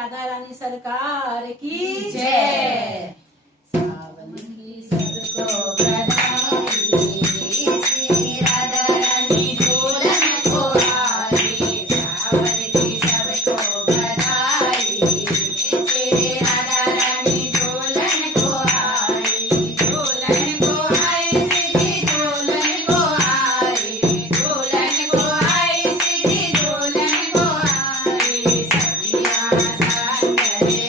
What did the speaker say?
राधा रानी सरकार की जय। सावन की सबको बधाई, श्री राधा रानी झूलन को आई। सावन की सबको बधाई, श्री राधा रानी झूलन को आई। झूलन को आई श्री झूलन को आई। झूलन को आई श्री झूलन को आई। सखियाँ साथ करे